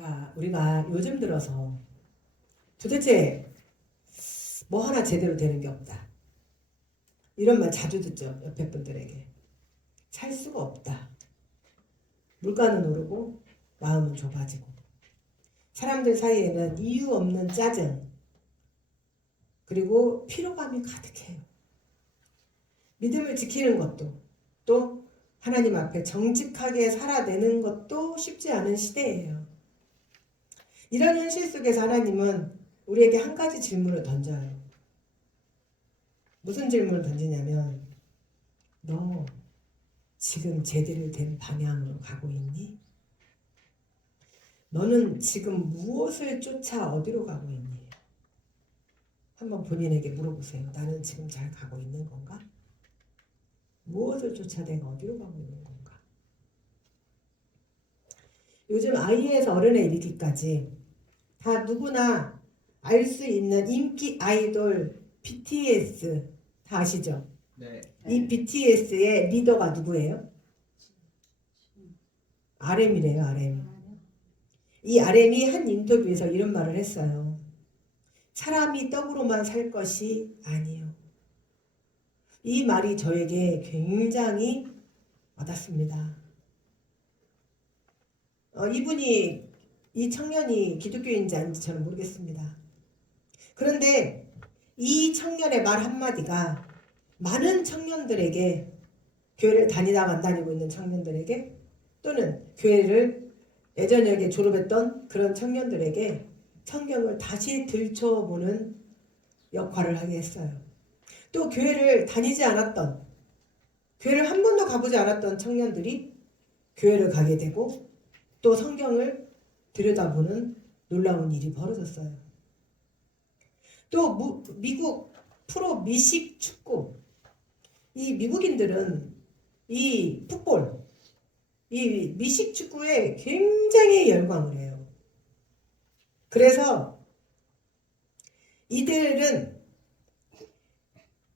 자, 우리가 요즘 들어서 도대체 뭐 하나 제대로 되는 게 없다. 이런 말 자주 듣죠. 옆에 분들에게. 살 수가 없다. 물가는 오르고 마음은 좁아지고 사람들 사이에는 이유 없는 짜증 그리고 피로감이 가득해요. 믿음을 지키는 것도 또 하나님 앞에 정직하게 살아내는 것도 쉽지 않은 시대예요. 이런 현실 속에서 하나님은 우리에게 한 가지 질문을 던져요. 무슨 질문을 던지냐면 너 지금 제대로 된 방향으로 가고 있니? 너는 지금 무엇을 쫓아 어디로 가고 있니? 한번 본인에게 물어보세요. 나는 지금 잘 가고 있는 건가? 무엇을 쫓아 내가 어디로 가고 있는 건가? 요즘 아이에서 어른에 이르기까지 다 누구나 알 수 있는 인기 아이돌 BTS 다 아시죠? 네. 이 BTS의 리더가 누구예요? RM이래요, RM. 이 RM이 한 인터뷰에서 이런 말을 했어요. 사람이 떡으로만 살 것이 아니요. 이 말이 저에게 굉장히 와닿습니다. 이 청년이 기독교인지 아닌지 저는 모르겠습니다. 그런데 이 청년의 말 한마디가 많은 청년들에게 교회를 다니다가 안 다니고 있는 청년들에게 또는 교회를 예전에 졸업했던 그런 청년들에게 성경을 다시 들춰보는 역할을 하게 했어요. 또 교회를 다니지 않았던 교회를 한 번도 가보지 않았던 청년들이 교회를 가게 되고 또 성경을 들여다보는 놀라운 일이 벌어졌어요. 또 미국 프로 미식 축구 이 미국인들은 이 풋볼 이 미식 축구에 굉장히 열광을 해요. 그래서 이들은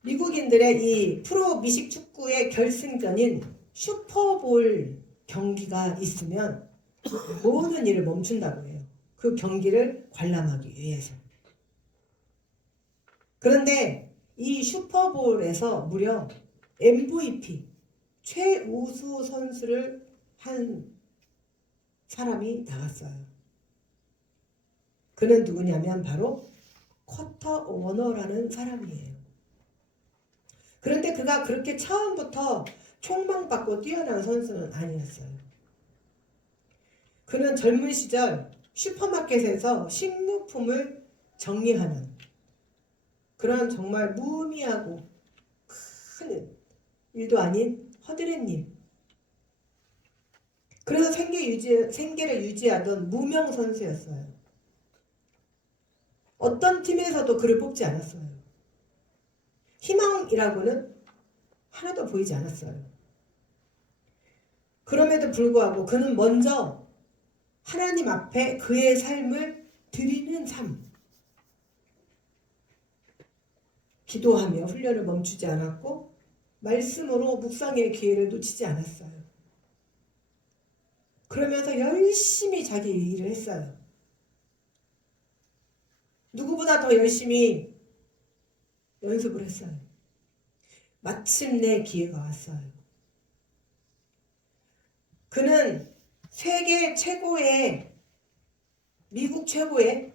미국인들의 이 프로 미식 축구의 결승전인 슈퍼볼 경기가 있으면 모든 일을 멈춘다고 해요. 그 경기를 관람하기 위해서. 그런데 이 슈퍼볼에서 무려 MVP 최우수 선수를 한 사람이 나왔어요. 그는 누구냐면 바로 커터 워너라는 사람이에요. 그런데 그가 그렇게 처음부터 촉망받고 뛰어난 선수는 아니었어요. 그는 젊은 시절 슈퍼마켓에서 식료품을 정리하는 그런 정말 무의미하고 큰 일도 아닌 허드렛 일. 그래서 생계를 유지하던 무명 선수였어요. 어떤 팀에서도 그를 뽑지 않았어요. 희망이라고는 하나도 보이지 않았어요. 그럼에도 불구하고 그는 먼저 하나님 앞에 그의 삶을 드리는 삶, 기도하며 훈련을 멈추지 않았고 말씀으로 묵상의 기회를 놓치지 않았어요. 그러면서 열심히 자기 일을 했어요. 누구보다 더 열심히 연습을 했어요. 마침내 기회가 왔어요. 그는 세계 최고의 미국 최고의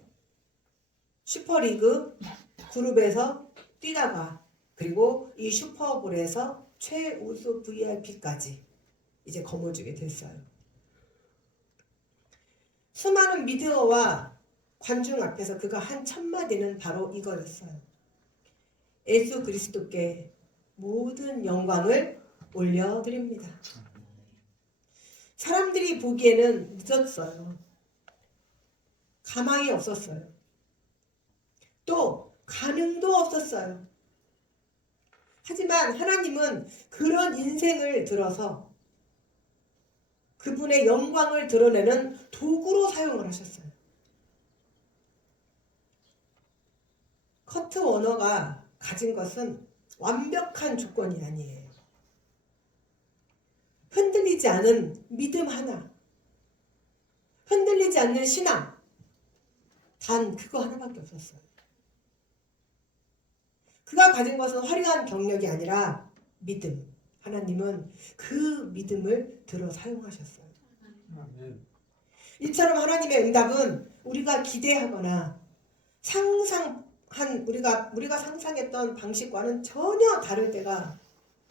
슈퍼리그 그룹에서 뛰다가 그리고 이 슈퍼볼에서 최우수 VIP까지 이제 거머쥐게 됐어요. 수많은 미디어와 관중 앞에서 그가 한 첫마디는 바로 이거였어요. 예수 그리스도께 모든 영광을 올려드립니다. 사람들이 보기에는 늦었어요. 가망이 없었어요. 또 가능도 없었어요. 하지만 하나님은 그런 인생을 들어서 그분의 영광을 드러내는 도구로 사용을 하셨어요. 커트 워너가 가진 것은 완벽한 조건이 아니에요. 흔들리지 않은 믿음 하나, 흔들리지 않는 신앙. 단 그거 하나밖에 없었어요. 그가 가진 것은 화려한 경력이 아니라 믿음. 하나님은 그 믿음을 들어 사용하셨어요. 이처럼 하나님의 응답은 우리가 기대하거나 상상한 우리가 상상했던 방식과는 전혀 다를 때가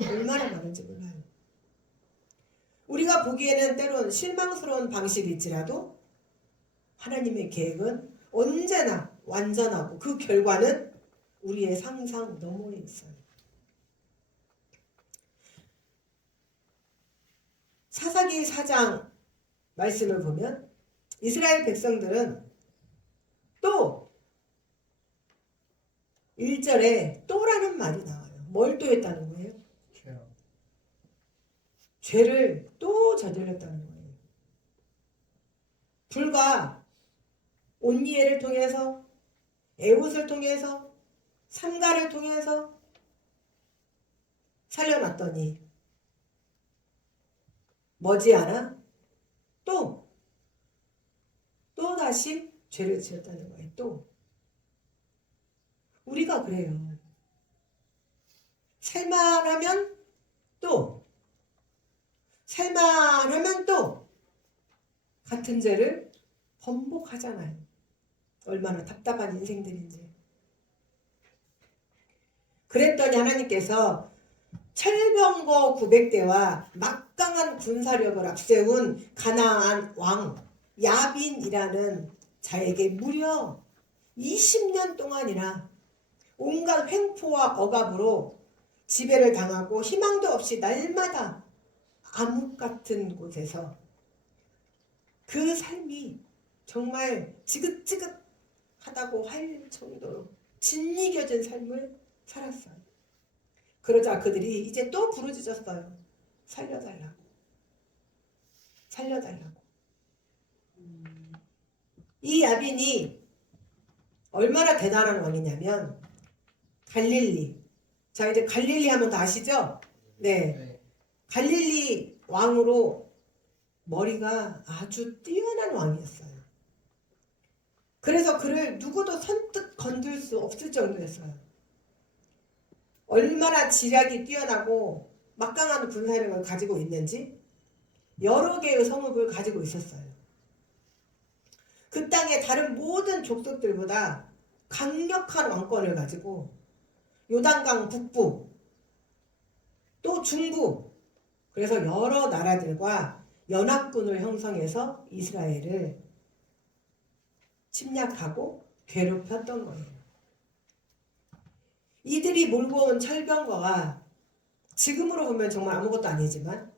얼마나 많은지 몰라요. 우리가 보기에는 때론 실망스러운 방식일지라도 하나님의 계획은 언제나 완전하고 그 결과는 우리의 상상 너머에 있어요. 사사기 4장 말씀을 보면 이스라엘 백성들은 또 1절에 또라는 말이 나와요. 뭘 또 했다는 거예요? 죄를 또 저질렀다는 거예요. 불과 온니엘을 통해서, 에봇을 통해서, 삼가를 통해서 살려놨더니 머지않아 또 다시 죄를 지었다는 거예요. 또 우리가 그래요. 살만하면 또 같은 죄를 번복하잖아요. 얼마나 답답한 인생들인지. 그랬더니 하나님께서 철병거 900대와 막강한 군사력을 앞세운 가나안 왕 야빈이라는 자에게 무려 20년 동안이나 온갖 횡포와 억압으로 지배를 당하고 희망도 없이 날마다 암흑 같은 곳에서 그 삶이 정말 지긋지긋하다고 할 정도로 짓이겨진 삶을 살았어요. 그러자 그들이 이제 또 부르짖었어요. 살려달라고. 이 야빈이 얼마나 대단한 왕이냐면 갈릴리. 자, 이제 갈릴리 하면 다 아시죠? 네. 갈릴리 왕으로 머리가 아주 뛰어난 왕이었어요. 그래서 그를 누구도 선뜻 건들 수 없을 정도였어요. 얼마나 지략이 뛰어나고 막강한 군사력을 가지고 있는지 여러 개의 성읍을 가지고 있었어요. 그 땅의 다른 모든 족속들보다 강력한 왕권을 가지고 요단강 북부 또 중부 그래서 여러 나라들과 연합군을 형성해서 이스라엘을 침략하고 괴롭혔던 거예요. 이들이 몰고 온 철병거가 지금으로 보면 정말 아무것도 아니지만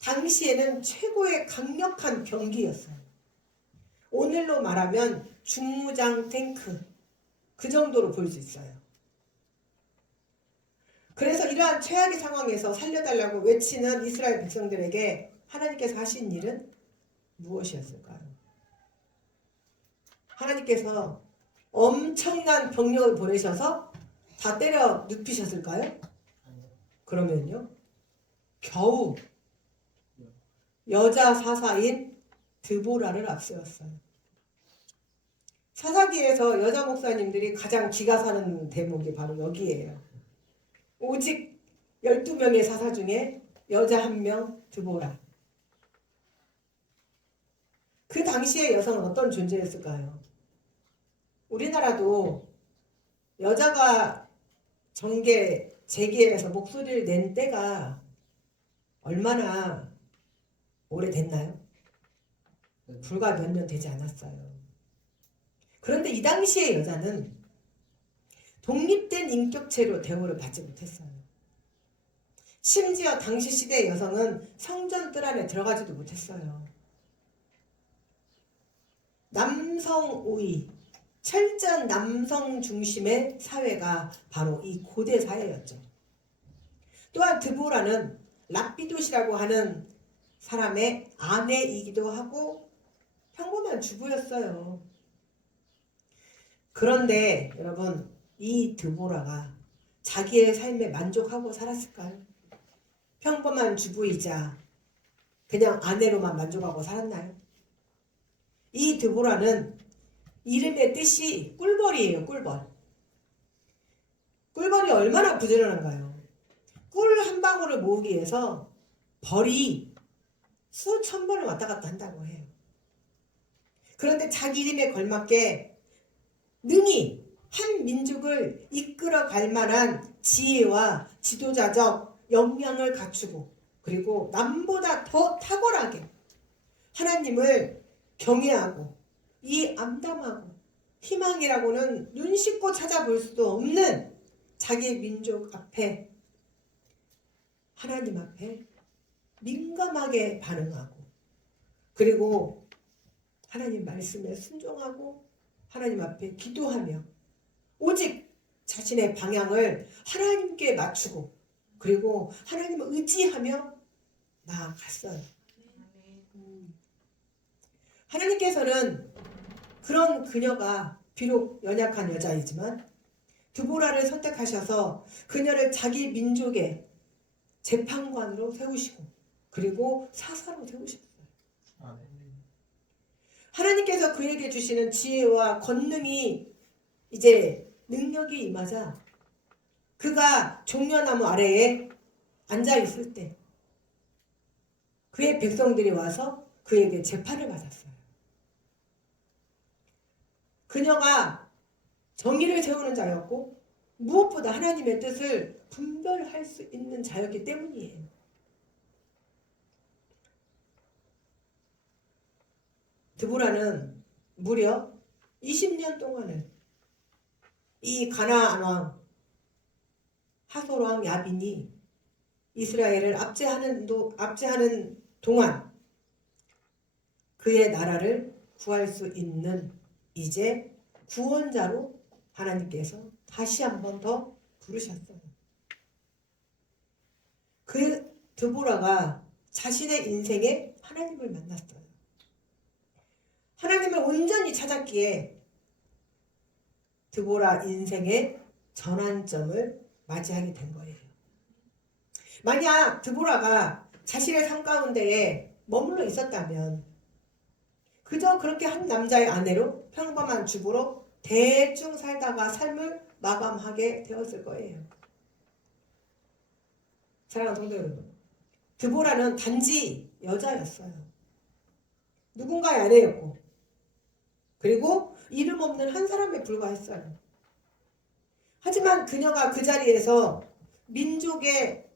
당시에는 최고의 강력한 병기였어요. 오늘로 말하면 중무장 탱크 그 정도로 볼 수 있어요. 그래서 이러한 최악의 상황에서 살려달라고 외치는 이스라엘 백성들에게 하나님께서 하신 일은 무엇이었을까요? 하나님께서 엄청난 병력을 보내셔서 다 때려 눕히셨을까요? 그러면요. 겨우 여자 사사인 드보라를 앞세웠어요. 사사기에서 여자 목사님들이 가장 기가 사는 대목이 바로 여기예요. 오직 12명의 사사 중에 여자 1명 드보라. 그 당시의 여성은 어떤 존재였을까요? 우리나라도 여자가 정계, 재계에서 목소리를 낸 때가 얼마나 오래됐나요? 불과 몇 년 되지 않았어요. 그런데 이 당시의 여자는 독립된 인격체로 대우를 받지 못했어요. 심지어 당시 시대의 여성은 성전 뜰 안에 들어가지도 못했어요. 남성 우위, 철저한 남성 중심의 사회가 바로 이 고대 사회였죠. 또한 드보라는 랍비돗이라고 하는 사람의 아내이기도 하고 평범한 주부였어요. 그런데 여러분, 이 드보라가 자기의 삶에 만족하고 살았을까요? 평범한 주부이자 그냥 아내로만 만족하고 살았나요? 이 드보라는 이름의 뜻이 꿀벌이에요. 꿀벌. 꿀벌이 얼마나 부지런한가요? 꿀 한 방울을 모으기 위해서 벌이 수천 번을 왔다 갔다 한다고 해요. 그런데 자기 이름에 걸맞게 능히 한 민족을 이끌어갈 만한 지혜와 지도자적 역량을 갖추고 그리고 남보다 더 탁월하게 하나님을 경외하고 이 암담하고 희망이라고는 눈 씻고 찾아볼 수도 없는 자기 민족 앞에 하나님 앞에 민감하게 반응하고 그리고 하나님 말씀에 순종하고 하나님 앞에 기도하며 오직 자신의 방향을 하나님께 맞추고 그리고 하나님을 의지하며 나아갔어요. 하나님께서는 그런 그녀가 비록 연약한 여자이지만 드보라를 선택하셔서 그녀를 자기 민족의 재판관으로 세우시고 그리고 사사로 세우셨어요. 하나님께서 그에게 주시는 지혜와 권능이 이제 능력이 임하자 그가 종려나무 아래에 앉아 있을 때 그의 백성들이 와서 그에게 재판을 받았어요. 그녀가 정의를 세우는 자였고 무엇보다 하나님의 뜻을 분별할 수 있는 자였기 때문이에요. 드보라는 무려 20년 동안을 이 가나안 왕 하솔 왕 야빈이 이스라엘을 압제하는 동안 그의 나라를 구할 수 있는 이제 구원자로 하나님께서 다시 한 번 더 부르셨어요. 그 드보라가 자신의 인생에 하나님을 만났어요. 하나님을 온전히 찾았기에 드보라 인생의 전환점을 맞이하게 된 거예요. 만약 드보라가 자신의 삶 가운데에 머물러 있었다면 그저 그렇게 한 남자의 아내로 평범한 주부로 대충 살다가 삶을 마감하게 되었을 거예요. 사랑하는 성도 여러분, 드보라는 단지 여자였어요. 누군가의 아내였고 그리고 이름 없는 한 사람에 불과했어요. 하지만 그녀가 그 자리에서 민족의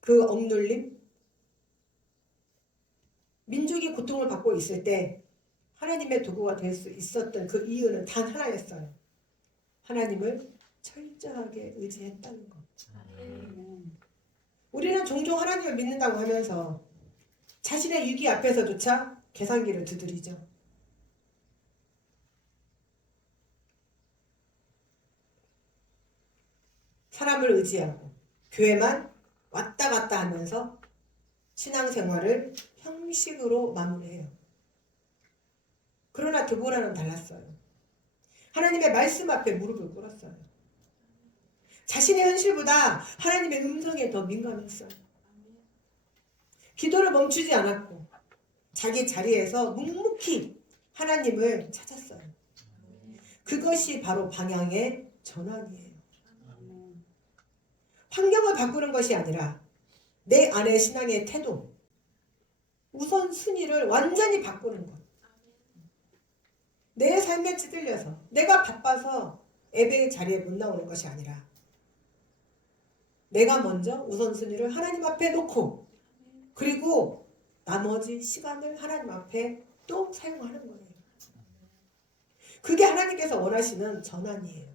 그 억눌림, 민족이 고통을 받고 있을 때 하나님의 도구가 될 수 있었던 그 이유는 단 하나였어요. 하나님을 철저하게 의지했다는 것. 우리는 종종 하나님을 믿는다고 하면서 자신의 유기 앞에서조차 계산기를 두드리죠. 사람을 의지하고 교회만 왔다 갔다 하면서 신앙생활을 형식으로 마무리해요. 그러나 드보라는 달랐어요. 하나님의 말씀 앞에 무릎을 꿇었어요. 자신의 현실보다 하나님의 음성에 더 민감했어요. 기도를 멈추지 않았고 자기 자리에서 묵묵히 하나님을 찾았어요. 그것이 바로 방향의 전환이에요. 환경을 바꾸는 것이 아니라 내 안의 신앙의 태도, 우선순위를 완전히 바꾸는 것. 내 삶에 찌들려서 내가 바빠서 예배의 자리에 못 나오는 것이 아니라 내가 먼저 우선순위를 하나님 앞에 놓고 그리고 나머지 시간을 하나님 앞에 또 사용하는 거예요. 그게 하나님께서 원하시는 전환이에요.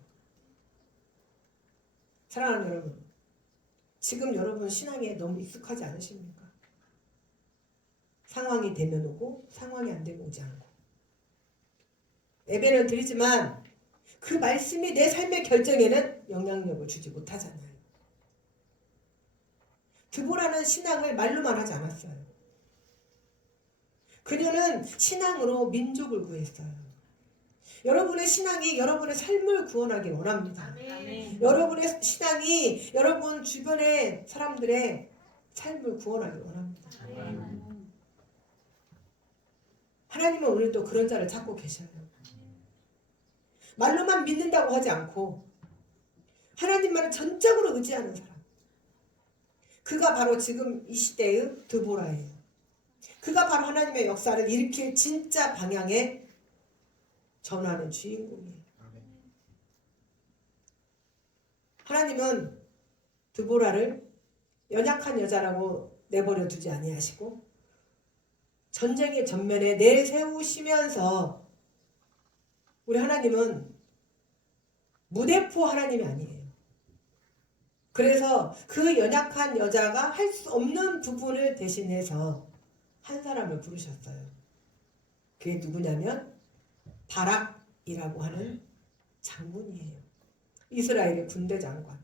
사랑하는 여러분, 지금 여러분 신앙에 너무 익숙하지 않으십니까? 상황이 되면 오고 상황이 안 되면 오지 않고 예배는 드리지만 그 말씀이 내 삶의 결정에는 영향력을 주지 못하잖아요. 드보라는 신앙을 말로만 하지 않았어요. 그녀는 신앙으로 민족을 구했어요. 여러분의 신앙이 여러분의 삶을 구원하길 원합니다. 아멘. 여러분의 신앙이 여러분 주변의 사람들의 삶을 구원하길 원합니다. 아멘. 하나님은 오늘 또 그런 자를 찾고 계셔요. 말로만 믿는다고 하지 않고 하나님만을 전적으로 의지하는 사람. 그가 바로 지금 이 시대의 드보라예요. 그가 바로 하나님의 역사를 일으킬 진짜 방향에 전하는 주인공이에요. 하나님은 드보라를 연약한 여자라고 내버려 두지 아니하시고 전쟁의 전면에 내세우시면서 우리 하나님은 무대포 하나님이 아니에요. 그래서 그 연약한 여자가 할 수 없는 부분을 대신해서 한 사람을 부르셨어요. 그게 누구냐면 바락이라고 하는 장군이에요. 이스라엘의 군대 장관.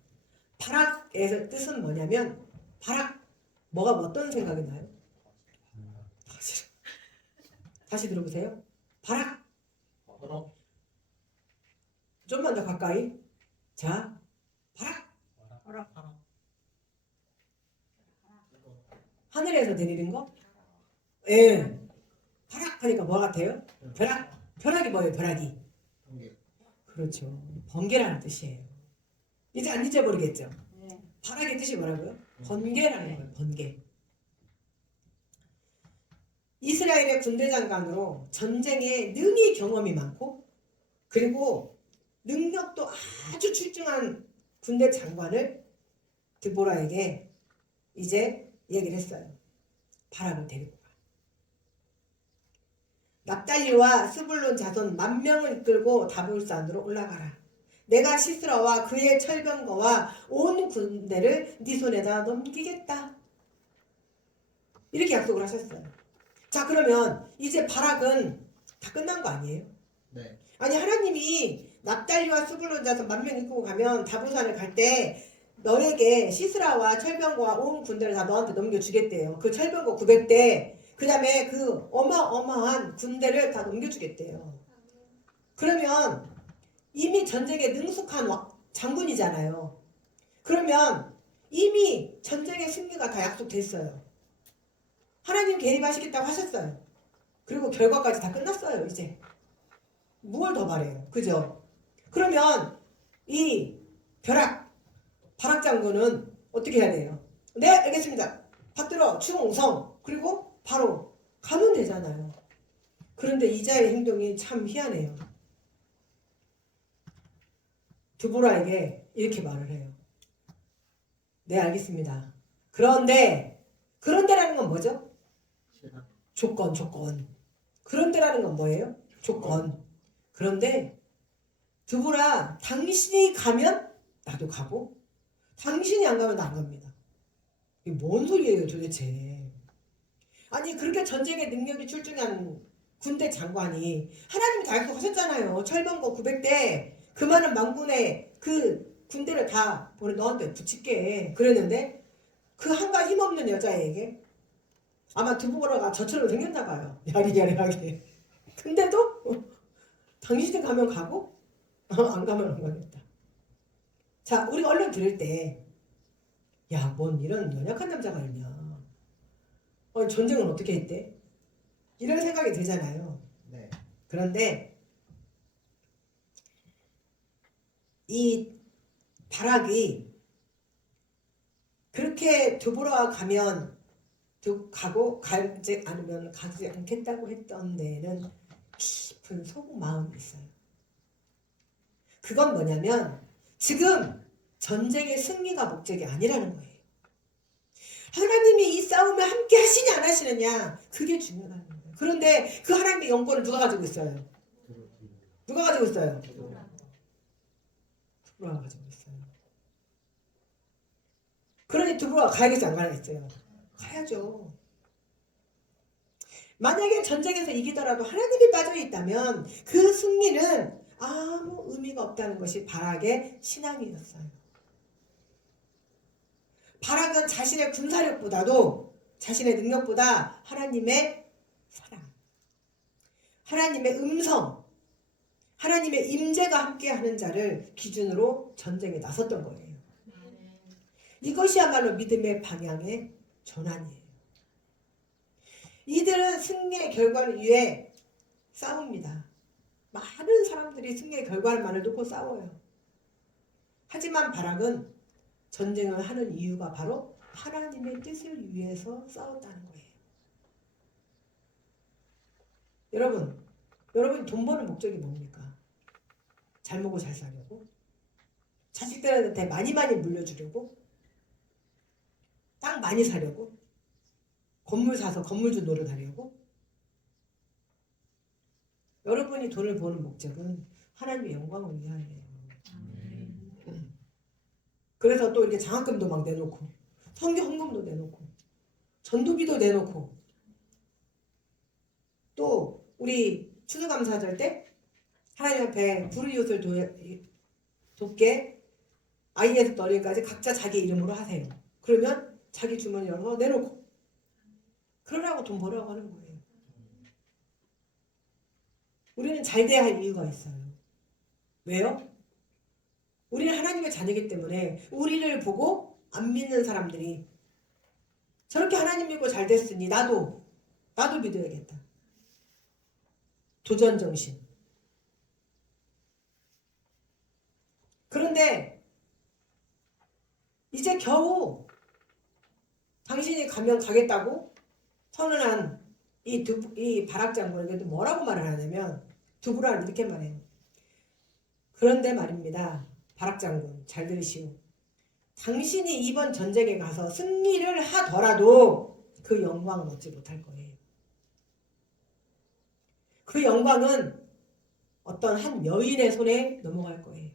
바락의 뜻은 뭐냐면 바락 뭐가 어떤 생각이 나요? 다시 들어보세요. 바락. 좀만 더 가까이. 자, 바락. 하늘에서 내리는 거? 예. 벼락 하니까 뭐 같아요? 벼락. 벼락이 뭐예요? 벼락이. 그렇죠. 번개라는 뜻이에요. 이제 안 잊어버리겠죠? 벼락의 뜻이 뭐라고요? 번개라는 거예요. 번개. 이스라엘의 군대 장관으로 전쟁에 능히 경험이 많고 그리고 능력도 아주 출중한 군대 장관을 드보라에게 이제 얘기를 했어요. 바락을 데리고 가. 납달리와 스불론 자손 10,000명을 이끌고 다볼산으로 올라가라. 내가 시스라와 그의 철병거와 온 군대를 네 손에다 넘기겠다. 이렇게 약속을 하셨어요. 자, 그러면 이제 바락은 다 끝난 거 아니에요? 네. 아니, 하나님이 납달리와 스불론 자손 10,000명 이끌고 가면 다볼산을 갈 때 너에게 시스라와 철병거와 온 군대를 다 너한테 넘겨주겠대요. 그 철병거 900대 그 다음에 그 어마어마한 군대를 다 넘겨주겠대요. 그러면 이미 전쟁에 능숙한 장군이잖아요. 그러면 이미 전쟁의 승리가 다 약속됐어요. 하나님 개입하시겠다고 하셨어요. 그리고 결과까지 다 끝났어요. 이제 뭘 더 바래요. 그죠? 그러면 이 바락 장군은 어떻게 해야 돼요? 네, 알겠습니다. 받들어 충성. 그리고 바로 가면 되잖아요. 그런데 이자의 행동이 참 희한해요. 드보라에게 이렇게 말을 해요. 네, 알겠습니다. 그런데라는 건 뭐죠? 조건. 그런데라는 건 뭐예요? 조건. 그런데 드보라, 당신이 가면 나도 가고 당신이 안 가면 나 안 갑니다. 이게 뭔 소리예요 도대체. 아니 그렇게 전쟁에 능력이 출중한 군대 장관이 하나님이 다 약속하셨잖아요. 철병거 900대 그 많은 만군의 그 군대를 다 너한테 붙일게 그랬는데 그 한가 힘없는 여자에게 아마 드보라가 저처럼 생겼나 봐요. 야리야리하게. 근데도 당신이 가면 가고 안 가면 안 가겠다. 자, 우리가 얼른 들을 때 야, 뭔 이런 연약한 남자가 있냐. 전쟁은 어떻게 했대? 이런 생각이 들잖아요. 네. 그런데 이 바락이 그렇게 드보라가 가면 가고 가지 않으면 가지 않겠다고 했던 데에는 깊은 속마음이 있어요. 그건 뭐냐면 지금 전쟁의 승리가 목적이 아니라는 거예요. 하나님이 이 싸움을 함께 하시냐 안 하시느냐 그게 중요한 거예요. 그런데 그 하나님의 영권을 누가 가지고 있어요? 누가 가지고 있어요? 드보라가 가지고 있어요. 그러니 드보라가 가야겠지 안 가야겠어요? 가야죠. 만약에 전쟁에서 이기더라도 하나님이 빠져있다면 그 승리는 아무 의미가 없다는 것이 바락의 신앙이었어요. 바락은 자신의 군사력보다도 자신의 능력보다 하나님의 사랑, 하나님의 음성, 하나님의 임재가 함께하는 자를 기준으로 전쟁에 나섰던 거예요. 이것이야말로 믿음의 방향의 전환이에요. 이들은 승리의 결과를 위해 싸웁니다. 많은 사람들이 승리의 결과만을 놓고 싸워요. 하지만 바락은 전쟁을 하는 이유가 바로 하나님의 뜻을 위해서 싸웠다는 거예요. 여러분 돈 버는 목적이 뭡니까? 잘 먹고 잘 사려고? 자식들한테 많이 물려주려고? 땅 많이 사려고? 건물 사서 건물주 노릇하려고? 여러분이 돈을 버는 목적은 하나님의 영광을 위하여예요. 그래서 또 이렇게 장학금도 막 내놓고 성교 헌금도 내놓고 전도비도 내놓고 또 우리 추수감사절 때 하나님 앞에 불의웃을 돕게 아이에서부터 어린이까지 각자 자기 이름으로 하세요. 그러면 자기 주머니 열어서 내놓고 그러라고 돈 벌으라고 하는 거예요. 우리는 잘 돼야 할 이유가 있어요. 왜요? 우리는 하나님의 자녀이기 때문에 우리를 보고 안 믿는 사람들이 저렇게 하나님 믿고 잘 됐으니 나도 믿어야겠다. 도전정신. 그런데 이제 겨우 당신이 가면 가겠다고 선언한 이 바락 장군에게도 뭐라고 말을 하냐면 두부란 이렇게 말해요. 그런데 말입니다. 바락 장군 잘 들으시오. 당신이 이번 전쟁에 가서 승리를 하더라도 그 영광은 얻지 못할 거예요. 그 영광은 어떤 한 여인의 손에 넘어갈 거예요.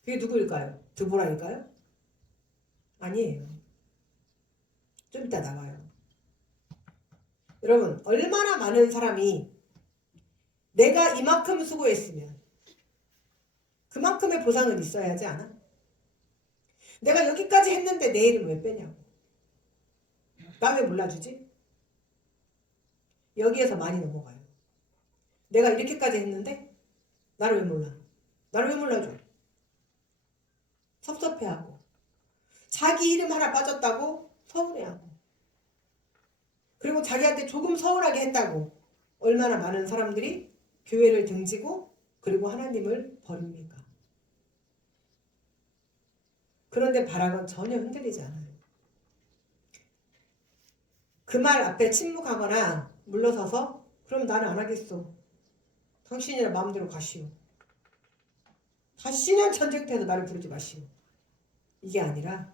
그게 누구일까요? 드보라일까요? 아니에요. 좀 이따 나와요. 여러분 얼마나 많은 사람이 내가 이만큼 수고했으면 그만큼의 보상은 있어야 하지 않아? 내가 여기까지 했는데 내 이름 왜 빼냐고. 나 왜 몰라주지? 여기에서 많이 넘어가요. 내가 이렇게까지 했는데 나를 왜 몰라? 나를 왜 몰라줘? 섭섭해하고 자기 이름 하나 빠졌다고 서운해하고 그리고 자기한테 조금 서운하게 했다고 얼마나 많은 사람들이 교회를 등지고 그리고 하나님을 버립니까? 그런데 바락은 전혀 흔들리지 않아요. 그 말 앞에 침묵하거나 물러서서 그럼 나는 안 하겠어. 당신이나 마음대로 가시오. 다시는 전쟁터에서 나를 부르지 마시오. 이게 아니라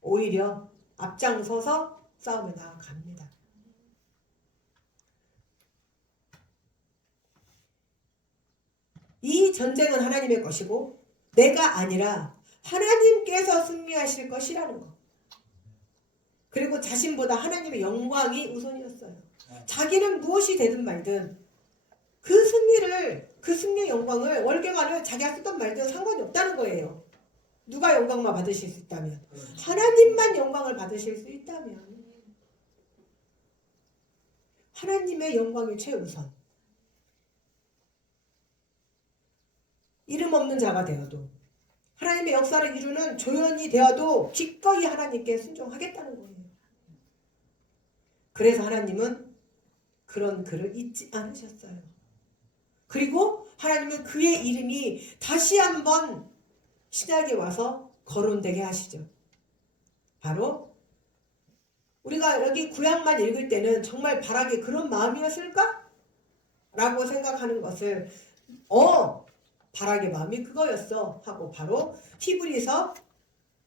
오히려 앞장서서 싸움에 나아갑니다. 이 전쟁은 하나님의 것이고 내가 아니라 하나님께서 승리하실 것이라는 것. 그리고 자신보다 하나님의 영광이 우선이었어요. 자기는 무엇이 되든 말든 그 승리의 영광을 월계관을 자기가 쓰던 말든 상관이 없다는 거예요. 누가 영광만 받으실 수 있다면 하나님만 영광을 받으실 수 있다면 하나님의 영광이 최우선. 이름 없는 자가 되어도 하나님의 역사를 이루는 조연이 되어도 기꺼이 하나님께 순종하겠다는 거예요. 그래서 하나님은 그런 그를 잊지 않으셨어요. 그리고 하나님은 그의 이름이 다시 한번 신약에 와서 거론되게 하시죠. 바로 우리가 여기 구약만 읽을 때는 정말 바락이 그런 마음이었을까? 라고 생각하는 것을 바락의 마음이 그거였어 하고 바로 히브리서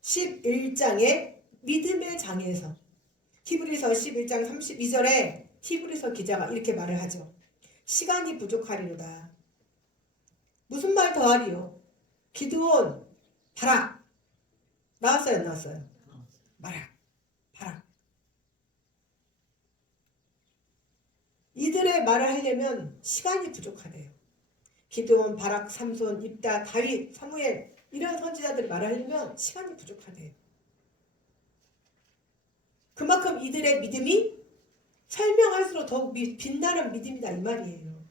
11장의 믿음의 장에서 히브리서 11장 32절에 히브리서 기자가 이렇게 말을 하죠. 시간이 부족하리로다. 무슨 말 더하리요? 기드온, 바락. 나왔어요, 안 나왔어요? 바락. 이들의 말을 하려면 시간이 부족하대요. 기드온, 바락, 삼손, 입다, 다윗, 사무엘 이런 선지자들이 말을 하려면 시간이 부족하대요. 그만큼 이들의 믿음이 설명할수록 더욱 빛나는 믿음이다 이 말이에요.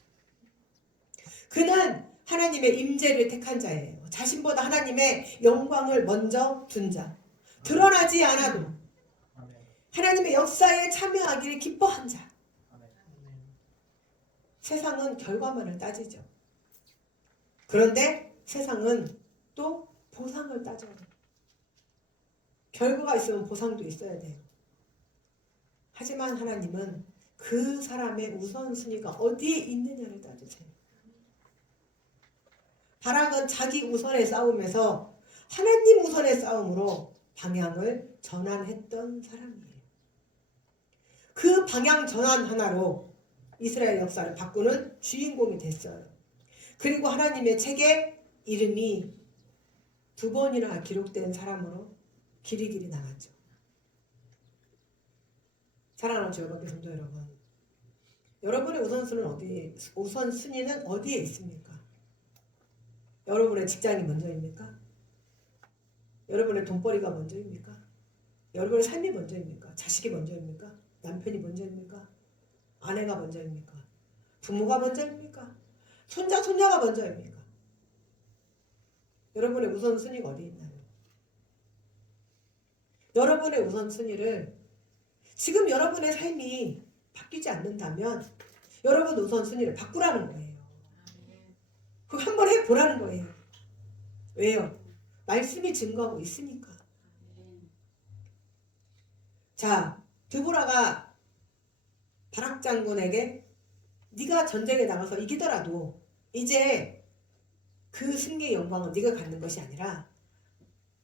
그는 하나님의 임재를 택한 자예요. 자신보다 하나님의 영광을 먼저 둔 자. 드러나지 않아도 하나님의 역사에 참여하기를 기뻐한 자. 세상은 결과만을 따지죠. 그런데 세상은 또 보상을 따져요. 결과가 있으면 보상도 있어야 돼요. 하지만 하나님은 그 사람의 우선순위가 어디에 있느냐를 따지세요. 바락은 자기 우선의 싸움에서 하나님 우선의 싸움으로 방향을 전환했던 사람이에요. 그 방향 전환 하나로 이스라엘 역사를 바꾸는 주인공이 됐어요. 그리고 하나님의 책에 이름이 2번이나 기록된 사람으로 길이길이 남았죠. 사랑하는 주여밖에 성도 여러분, 여러분의 우선순위는 어디에 있습니까? 여러분의 직장이 먼저입니까? 여러분의 돈벌이가 먼저입니까? 여러분의 삶이 먼저입니까? 자식이 먼저입니까? 남편이 먼저입니까? 아내가 먼저입니까? 부모가 먼저입니까? 손자, 손녀가 먼저입니까? 여러분의 우선순위가 어디 있나요? 여러분의 우선순위를 지금 여러분의 삶이 바뀌지 않는다면 여러분 우선순위를 바꾸라는 거예요. 그거 한번 해보라는 거예요. 왜요? 말씀이 증거하고 있으니까. 자, 드보라가 바락 장군에게 네가 전쟁에 나가서 이기더라도 이제 그 승리의 영광은 네가 갖는 것이 아니라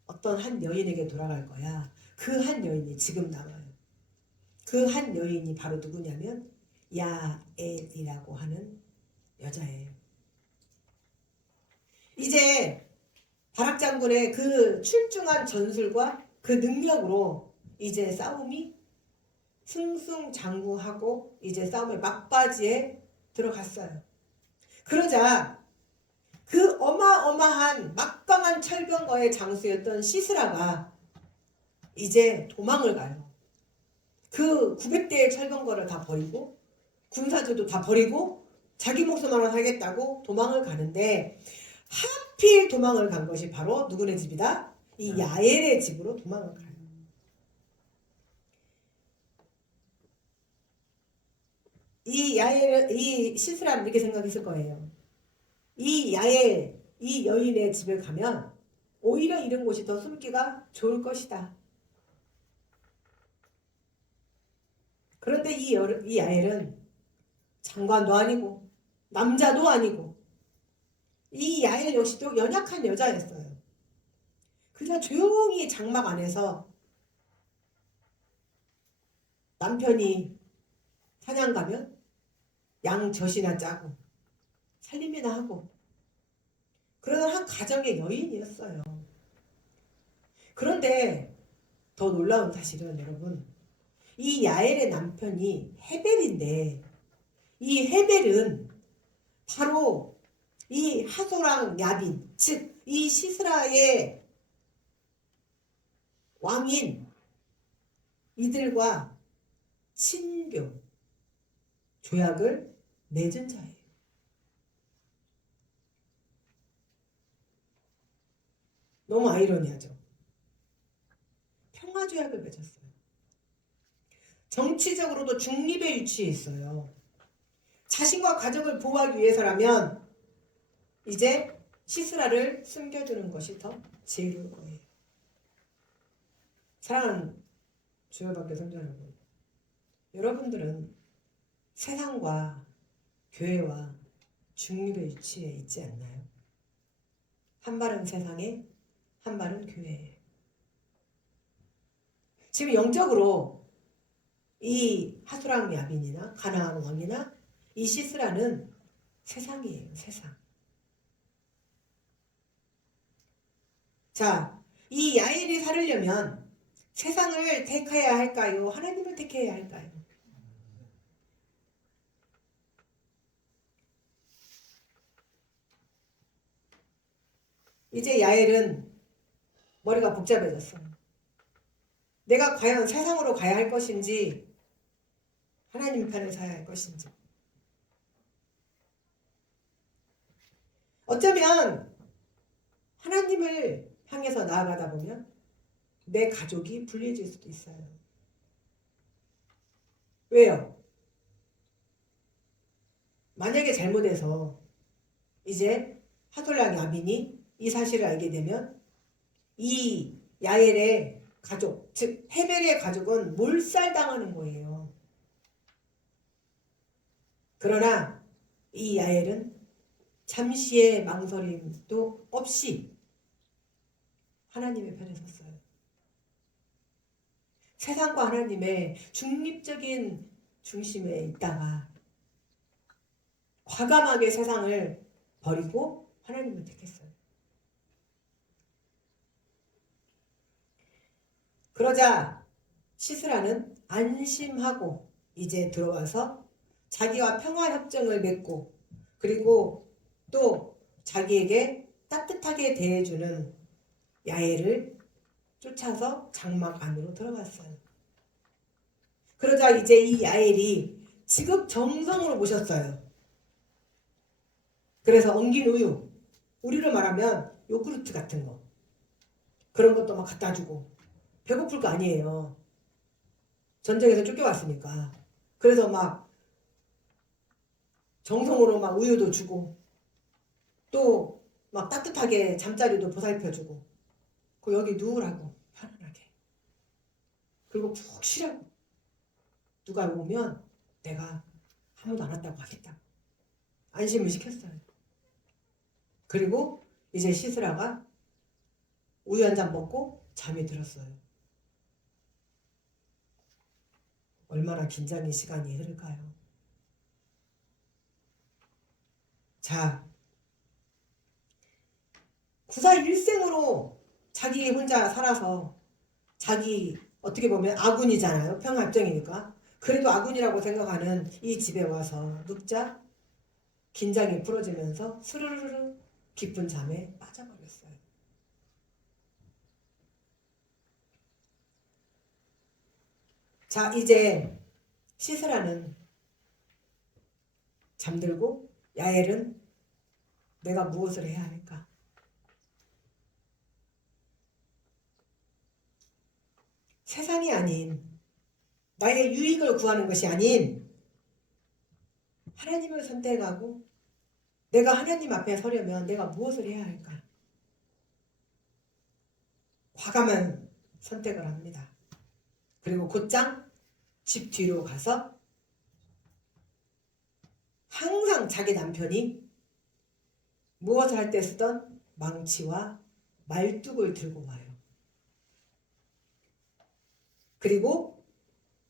어떤 한 여인에게 돌아갈 거야. 그 한 여인이 지금 나와요. 그 한 여인이 바로 누구냐면 야엘이라고 하는 여자예요. 이제 바락 장군의 그 출중한 전술과 그 능력으로 이제 싸움이 승승장구하고 이제 싸움의 막바지에 들어갔어요. 그러자 그 어마어마한 막강한 철병거의 장수였던 시스라가 이제 도망을 가요. 그 900대의 철병거를 다 버리고 군사들도 다 버리고 자기 목숨 하나 살겠다고 도망을 가는데 하필 도망을 간 것이 바로 누구네 집이다? 이 야엘의 집으로 도망을 가요. 이 시스라는 이렇게 생각했을 거예요. 이 야엘, 이 여인의 집에 가면 오히려 이런 곳이 더 숨기가 좋을 것이다. 그런데 이 야엘은 장관도 아니고 남자도 아니고 이 야엘 역시도 연약한 여자였어요. 그냥 조용히 장막 안에서 남편이 사냥 가면 양 젖이나 짜고 살림이나 하고 그러던 한 가정의 여인이었어요. 그런데 더 놀라운 사실은 여러분, 이 야엘의 남편이 헤벨인데 이 헤벨은 바로 이 하소랑 야빈, 즉 이 시스라의 왕인 이들과 친교 조약을 맺은 자예요. 너무 아이러니하죠. 평화조약을 맺었어요. 정치적으로도 중립의 위치에 있어요. 자신과 가족을 보호하기 위해서라면 이제 시스라를 숨겨주는 것이 더 지혜로울 거예요. 사랑하는 주여밖에 성도 여러분, 여러분들은 세상과 교회와 중립의 위치에 있지 않나요? 한 발은 세상에, 한 발은 교회에. 지금 영적으로 이 하수랑 야빈이나 가나안 왕이나 이 시스라는 세상이에요. 세상. 자, 이 야엘이 살으려면 세상을 택해야 할까요? 하나님을 택해야 할까요? 이제 야엘은 머리가 복잡해졌어요. 내가 과연 세상으로 가야 할 것인지 하나님 편을 서야 할 것인지. 어쩌면 하나님을 향해서 나아가다 보면 내 가족이 불리해질 수도 있어요. 왜요? 만약에 잘못해서 이제 하돌랑 야빈이 이 사실을 알게 되면 이 야엘의 가족, 즉 헤벨의 가족은 몰살당하는 거예요. 그러나 이 야엘은 잠시의 망설임도 없이 하나님의 편에 섰어요. 세상과 하나님의 중립적인 중심에 있다가 과감하게 세상을 버리고 하나님을 택했어요. 그러자 시스라는 안심하고 이제 들어와서 자기와 평화협정을 맺고 그리고 또 자기에게 따뜻하게 대해주는 야엘을 쫓아서 장막 안으로 들어갔어요. 그러자 이제 이 야엘이 지극정성으로 모셨어요. 그래서 엉긴 우유, 우리로 말하면 요구르트 같은 거 그런 것도 막 갖다 주고 배고플 거 아니에요. 전쟁에서 쫓겨왔으니까. 그래서 막 정성으로 막 우유도 주고 또 막 따뜻하게 잠자리도 보살펴주고 그 여기 누우라고 편안하게 그리고 푹 쉬라고 누가 오면 내가 아무도 안 왔다고 하겠다 안심을 시켰어요. 그리고 이제 시스라가 우유 한 잔 먹고 잠이 들었어요. 얼마나 긴장의 시간이 흐를까요? 자, 구사 일생으로 자기 혼자 살아서 자기 어떻게 보면 아군이잖아요. 평화협정이니까. 그래도 아군이라고 생각하는 이 집에 와서 눕자 긴장이 풀어지면서 스르르르 깊은 잠에 빠져버렸어요. 자, 이제 시스라는 잠들고 야엘은 내가 무엇을 해야 할까? 세상이 아닌 나의 유익을 구하는 것이 아닌 하나님을 선택하고 내가 하나님 앞에 서려면 내가 무엇을 해야 할까? 과감한 선택을 합니다. 그리고 곧장 집 뒤로 가서 항상 자기 남편이 무엇을 할 때 쓰던 망치와 말뚝을 들고 와요. 그리고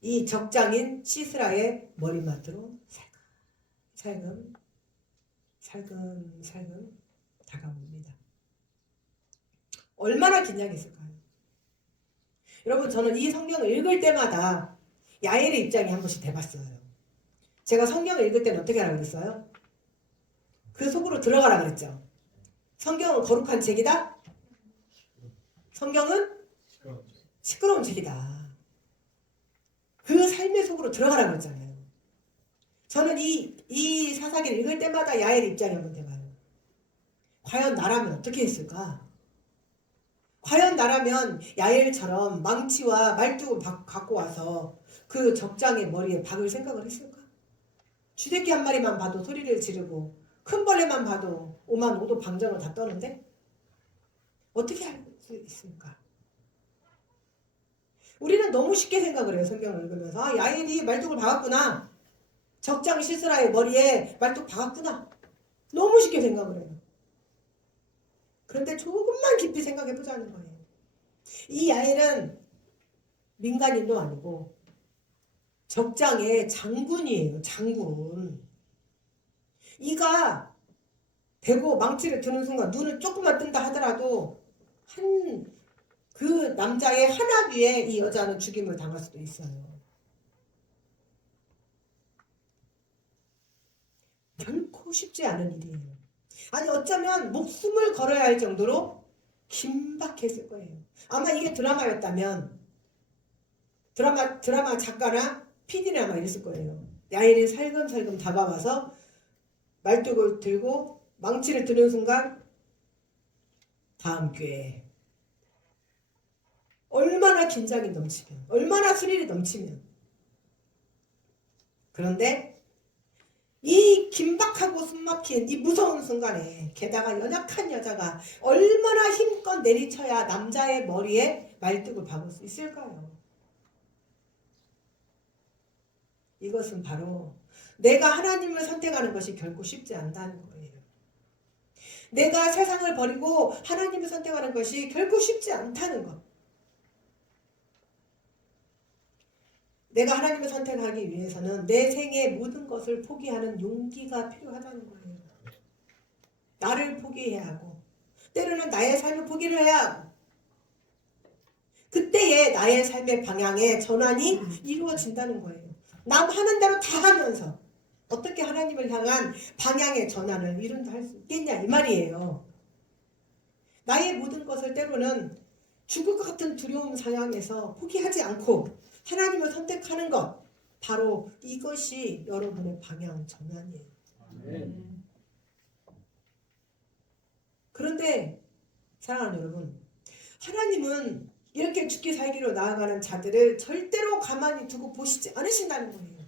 이 적장인 시스라의 머리맡으로 살금 다가옵니다. 얼마나 긴장했을까요? 여러분 저는 이 성경을 읽을 때마다 야엘의 입장이 한 번씩 돼봤어요. 제가 성경을 읽을 때는 어떻게 하라고 그랬어요? 그 속으로 들어가라 그랬죠. 성경은 거룩한 책이다. 성경은 시끄러운 책이다. 그 삶의 속으로 들어가라 그랬잖아요. 저는 이 사사기를 읽을 때마다 야엘의 입장이 한번 돼봐요. 과연 나라면 어떻게 했을까? 과연 나라면 야엘처럼 망치와 말뚝을 갖고 와서 그 적장의 머리에 박을 생각을 했을까? 쥐새끼 한 마리만 봐도 소리를 지르고 큰 벌레만 봐도 오만 오도 방정을 다 떠는데 어떻게 할 수 있습니까? 우리는 너무 쉽게 생각을 해요. 성경을 읽으면서 아, 야엘이 말뚝을 박았구나. 적장 시스라의 머리에 말뚝 박았구나. 너무 쉽게 생각을 해요. 그런데 조금만 깊이 생각해 보자는 거예요. 이 야엘은 민간인도 아니고 적장의 장군이에요. 장군. 이가 대고 망치를 드는 순간 눈을 조금만 뜬다 하더라도 그 남자의 한 합위에 이 여자는 죽임을 당할 수도 있어요. 결코 쉽지 않은 일이에요. 아니 어쩌면 목숨을 걸어야 할 정도로 긴박했을 거예요. 아마 이게 드라마였다면 드라마 작가나 PD나 아마 이랬을 거예요. 야엘이 살금살금 다가와서 말뚝을 들고 망치를 드는 순간 다음 기회에 얼마나 긴장이 넘치면 얼마나 스릴이 넘치면 그런데 이 긴박 숨막힌 이 무서운 순간에 게다가 연약한 여자가 얼마나 힘껏 내리쳐야 남자의 머리에 말뚝을 박을 수 있을까요? 이것은 바로 내가 하나님을 선택하는 것이 결코 쉽지 않다는 거예요. 내가 세상을 버리고 하나님을 선택하는 것이 결코 쉽지 않다는 것. 내가 하나님을 선택하기 위해서는 내 생의 모든 것을 포기하는 용기가 필요하다는 거예요. 나를 포기해야 하고 때로는 나의 삶을 포기를 해야 하고 그때에 나의 삶의 방향의 전환이 이루어진다는 거예요. 남 하는 대로 다 하면서 어떻게 하나님을 향한 방향의 전환을 이룬다 할 수 있겠냐 이 말이에요. 나의 모든 것을 때로는 죽을 것 같은 두려움 상황에서 포기하지 않고 하나님을 선택하는 것, 바로 이것이 여러분의 방향 전환이에요. 아멘. 그런데 사랑하는 여러분, 하나님은 이렇게 죽기 살기로 나아가는 자들을 절대로 가만히 두고 보시지 않으신다는 거예요.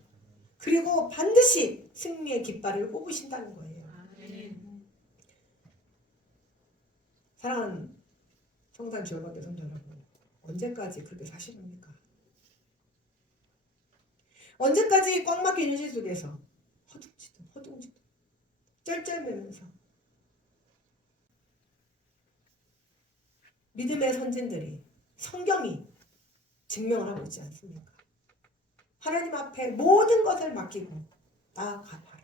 그리고 반드시 승리의 깃발을 꼽으신다는 거예요. 아멘. 사랑하는 성산 주여밖에 성도 여러분, 언제까지 그렇게 사시렵니까? 언제까지 꽉 막힌 현실 속에서 허둥지둥 쩔쩔매면서 믿음의 선진들이 성경이 증명을 하고 있지 않습니까? 하나님 앞에 모든 것을 맡기고 나아가봐라.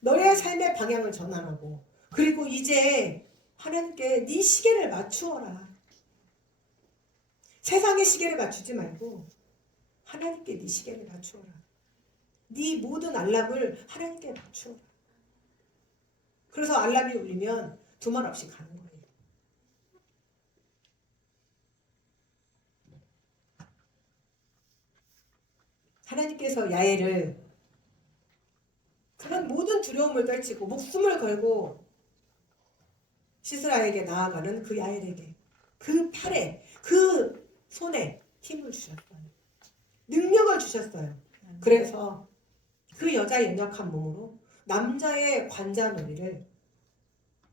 너의 삶의 방향을 전환하고 그리고 이제 하나님께 네 시계를 맞추어라. 세상의 시계를 맞추지 말고 하나님께 네 시계를 맞추어라. 네 모든 알람을 하나님께 맞추어라. 그래서 알람이 울리면 두말 없이 가는 거예요. 하나님께서 야엘을 그런 모든 두려움을 떨치고 목숨을 걸고 시스라에게 나아가는 그 야엘에게 그 팔에 그 손에 힘을 주셨어요. 능력을 주셨어요. 그래서 그 여자의 연약한 몸으로 남자의 관자놀이를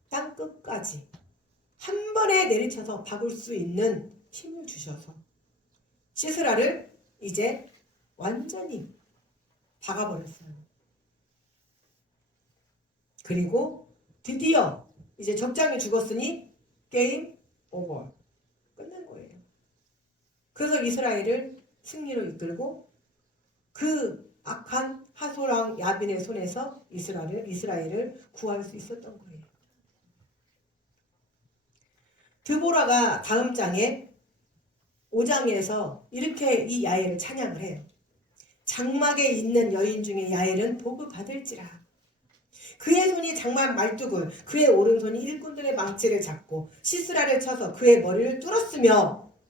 땅끝까지 한 번에 내리쳐서 박을 수 있는 힘을 주셔서 시스라를 이제 완전히 박아버렸어요. 그리고 드디어 이제 적장이 죽었으니 게임 오버. 끝난 거예요. 그래서 이스라엘을 승리로 이끌고 그 악한 하소랑 야빈의 손에서 이스라엘을 구할 수 있었던 거예요. 드보라가 다음 장에 5장에서 이렇게 이 야엘을 찬양을 해요. 장막에 있는 여인 중에 야엘은 복을 받을지라. 그의 손이 장막 말뚝을, 그의 오른손이 일꾼들의 망치를 잡고 시스라를 쳐서 그의 머리를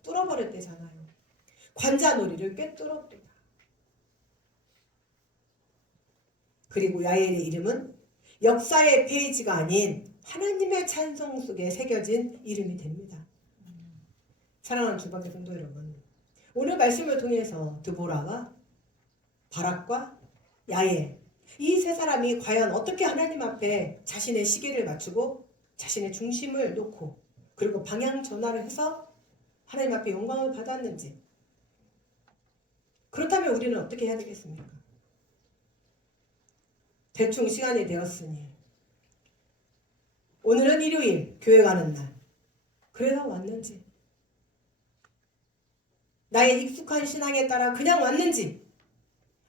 뚫어버렸대잖아요. 관자놀이를 꿰뚫었대요. 그리고 야엘의 이름은 역사의 페이지가 아닌 하나님의 찬송 속에 새겨진 이름이 됩니다. 사랑하는 주밖의 성도 여러분, 오늘 말씀을 통해서 드보라가 바락과 야엘, 이 세 사람이 과연 어떻게 하나님 앞에 자신의 시계를 맞추고 자신의 중심을 놓고 그리고 방향 전환을 해서 하나님 앞에 영광을 받았는지, 그렇다면 우리는 어떻게 해야 되겠습니까? 대충 시간이 되었으니 오늘은 일요일 교회 가는 날, 그래서 왔는지, 나의 익숙한 신앙에 따라 그냥 왔는지,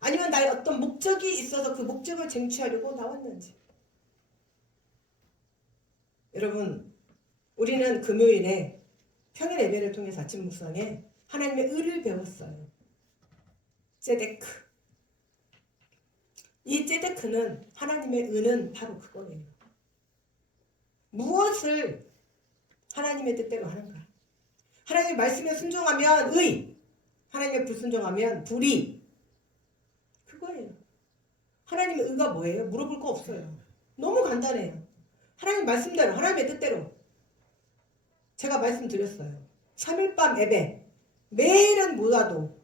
아니면 나의 어떤 목적이 있어서 그 목적을 쟁취하려고 나왔는지. 여러분, 우리는 금요일에 평일 예배를 통해서 아침 묵상에 하나님의 의를 배웠어요. ጼ데크. 이 ጼ데크는, 하나님의 의는 바로 그거예요. 무엇을 하나님의 뜻대로 하는가? 하나님의 말씀에 순종하면 의, 하나님의 불순종하면 불의. 그거예요. 하나님의 의가 뭐예요? 물어볼 거 없어요. 너무 간단해요. 하나님 말씀대로, 하나님의 뜻대로. 제가 말씀드렸어요. 3일 밤 예배, 매일은 못 와도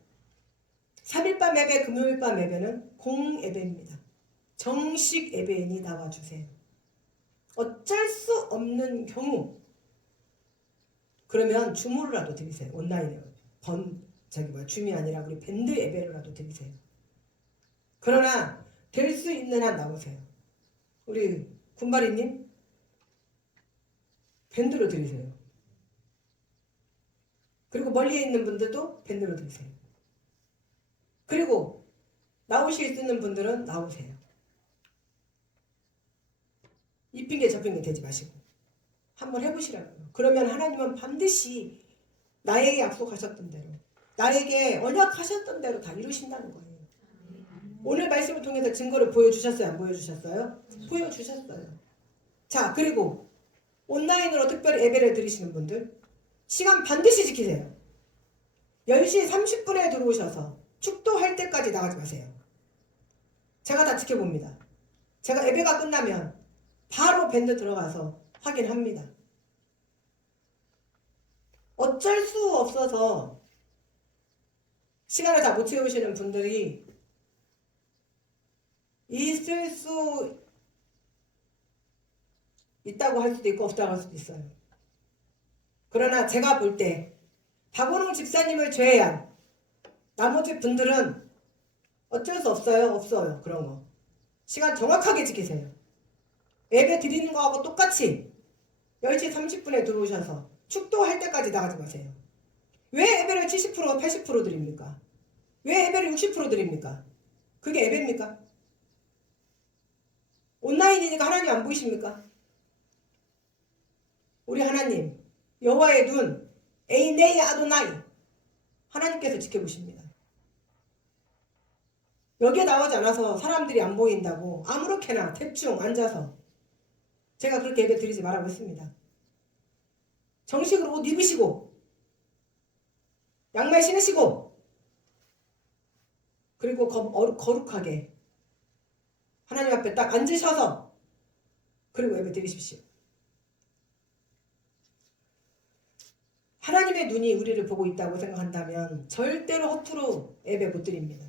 3일 밤 예배, 금요일 밤 예배는 공예배입니다. 정식 예배인이 나와주세요. 어쩔 수 없는 경우 그러면 주무로라도 드리세요. 온라인에 줌이 아니라 우리 밴드 예배로라도 드리세요. 그러나 될 수 있는 한 나오세요. 우리 군바리님 밴드로 드리세요. 그리고 멀리에 있는 분들도 밴드로 드리세요. 그리고 나오실 수 있는 분들은 나오세요. 이 핑계 저 핑계 대지 마시고 한번 해보시라고요. 그러면 하나님은 반드시 나에게 약속하셨던 대로 나에게 언약하셨던 대로 다 이루신다는 거예요. 오늘 말씀을 통해서 증거를 보여주셨어요? 안 보여주셨어요? 보여주셨어요. 자, 그리고 온라인으로 특별히 예배를 드리시는 분들 시간 반드시 지키세요. 10시 30분에 들어오셔서 축도할 때까지 나가지 마세요. 제가 다 지켜봅니다. 제가 예배가 끝나면 바로 밴드 들어가서 확인합니다. 어쩔 수 없어서 시간을 다 못 채우시는 분들이 있을 수 있다고 할 수도 있고 없다고 할 수도 있어요. 그러나 제가 볼 때 박원웅 집사님을 제외한 나머지 분들은 어쩔 수 없어요. 없어요. 그런 거. 시간 정확하게 지키세요. 예배 드리는 거하고 똑같이 10시 30분에 들어오셔서 축도할 때까지 나가지 마세요. 왜 예배를 70% 80% 드립니까? 왜 예배를 60% 드립니까? 그게 예배입니까? 온라인이니까 하나님 안 보이십니까? 우리 하나님 여호와의 눈 에이네이 아도나이 하나님께서 지켜보십니다. 여기에 나오지 않아서 사람들이 안 보인다고 아무렇게나 대충 앉아서 제가 그렇게 예배 드리지 말라고 했습니다. 정식으로 옷 입으시고 양말 신으시고 그리고 거룩하게 하나님 앞에 딱 앉으셔서 그리고 예배 드리십시오. 하나님의 눈이 우리를 보고 있다고 생각한다면 절대로 허투루 예배 못 드립니다.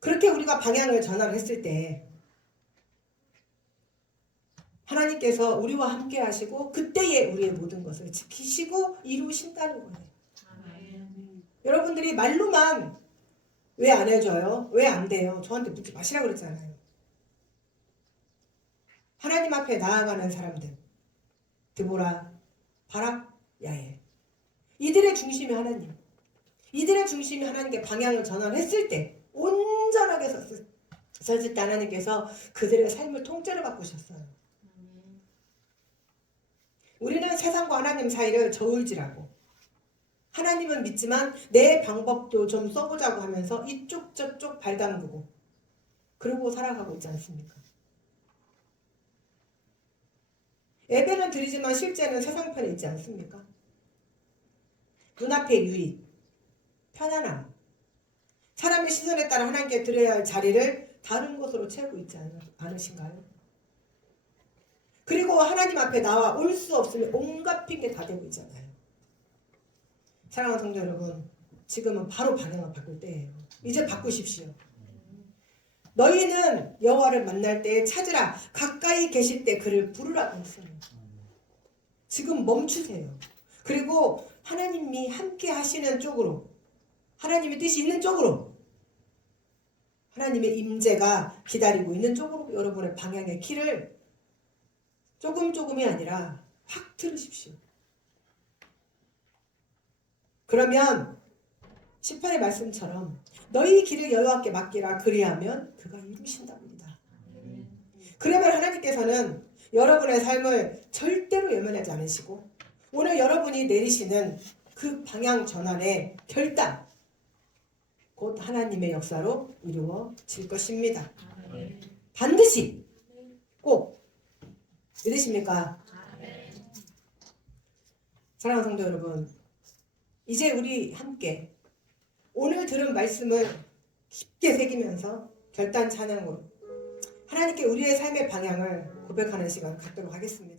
그렇게 우리가 방향을 전환을 했을 때 하나님께서 우리와 함께 하시고 그때에 우리의 모든 것을 지키시고 이루신다는 거예요. 여러분들이 말로만 왜 안 해줘요? 왜 안 돼요? 저한테 묻지 마시라고 그랬잖아요. 하나님 앞에 나아가는 사람들 드보라, 바락, 야엘 이들의 중심이 하나님 이들의 중심이 하나님께 방향을 전환했을 때 온전하게 섰을 때 하나님께서 그들의 삶을 통째로 바꾸셨어요. 우리는 세상과 하나님 사이를 저울질하고 하나님은 믿지만 내 방법도 좀 써보자고 하면서 이쪽 저쪽 발 담그고 그러고 살아가고 있지 않습니까? 예배는 드리지만 실제는 세상 편에 있지 않습니까? 눈앞의 유익, 편안함, 사람의 시선에 따라 하나님께 드려야 할 자리를 다른 곳으로 채우고 있지 않으신가요? 그리고 하나님 앞에 나와 올 수 없으면 온갖 핑계 다 대고 있잖아요. 사랑하는 성도 여러분, 지금은 바로 방향을 바꿀 때예요. 이제 바꾸십시오. 너희는 여호와를 만날 때에 찾으라. 가까이 계실 때 그를 부르라고 했어요. 지금 멈추세요. 그리고 하나님이 함께 하시는 쪽으로, 하나님의 뜻이 있는 쪽으로, 하나님의 임재가 기다리고 있는 쪽으로 여러분의 방향의 키를 조금이 아니라 확 틀으십시오. 그러면 18의 말씀처럼 너희 길을 여호와께 맡기라. 그리하면 그가 이루신답니다. 그러면 하나님께서는 여러분의 삶을 절대로 외면하지 않으시고 오늘 여러분이 내리시는 그 방향 전환의 결단 곧 하나님의 역사로 이루어질 것입니다. 반드시 꼭 믿으십니까? 사랑하는 성도 여러분, 이제 우리 함께 오늘 들은 말씀을 깊게 새기면서 결단 찬양으로 하나님께 우리의 삶의 방향을 고백하는 시간 갖도록 하겠습니다.